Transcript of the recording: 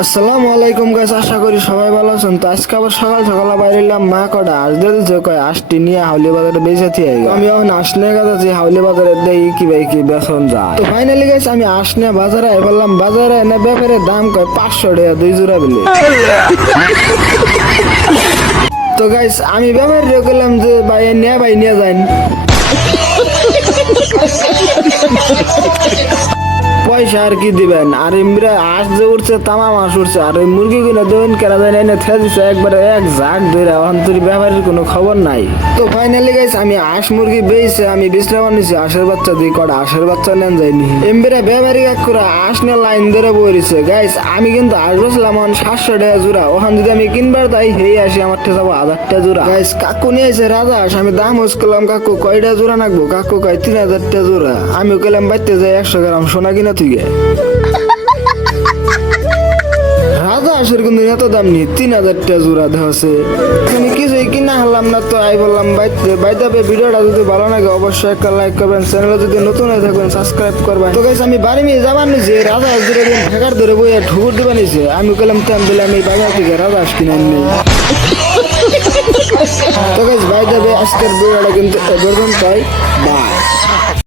আসসালামু আলাইকুম গাইস আশা করি সবাই ভালো আছেন। তো আজকে আবার সকাল সকাল বাইরে এলাম মা কটা আস দিতে কয় আষ্টি নিয়ে হাউলি বাজারে বেঁচে থিয়ে আমি এখন আসনে গেছি, হাউলি বাজারে দেই কি ভাই কি বেসন যায়। তো ফাইনালি গাইস আমি আসনে বাজারে আই বললাম, বাজারে এনে ব্যাপারে দাম কয়, পাঁচশো টাকা, দুই জোড়া বিলে। তো গাইস আমি ব্যাপারে গেলাম যে, ভাই নিয়ে ভাই, নিয়ে যান পয়সা আর কি দিবেন? আর ইমরা হাঁস যে উঠছে, তামা মাছ উঠছে। আর ওই মুরগি গুলো দেবেন কেনা যায় না থে দিছে। একবারে এক ঝাঁক ধরে অন্তরি ব্যাপারের কোনো খবর নাই। তো ফাইনালি গাইস আমি হাঁস মুরগি বেয়েছে আমি বিশ্রাম নিছি হাঁসের বাচ্চা দিই কটা হাঁসের বাচ্চা নেন যায়নি এমবিরা ব্যাপারি এক করে হাঁস নিয়ে লাইন ধরে বইছে গাইস আমি কিন্তু হাঁস বসলাম এখন সাতশো টাকা জোড়া। ওখান যদি আমি কিনবার তাই হেই আসি, আমার ঠে যাব হাজারটা জোড়া। গাইস কাকু নিয়ে এসে রাজা হাঁস আমি দাম হোস করলাম কাকু, কয়টা জোড়া নাকবো? কাকু কয়, তিন হাজারটা জোড়া। আমি কইলাম বাইতে যাই একশো গ্রাম সোনা কিনা তুই। গে রাজা হাঁসের কিন্তু এত দাম নেই তিন হাজারটা জোড়া দেওয়াছে আমি কিছুই কিনা বললাম আমি বাড়ি নিয়ে যাবার রাজা আমি তেম আমি আনি তো আজকের ভিডিওটা কিন্তু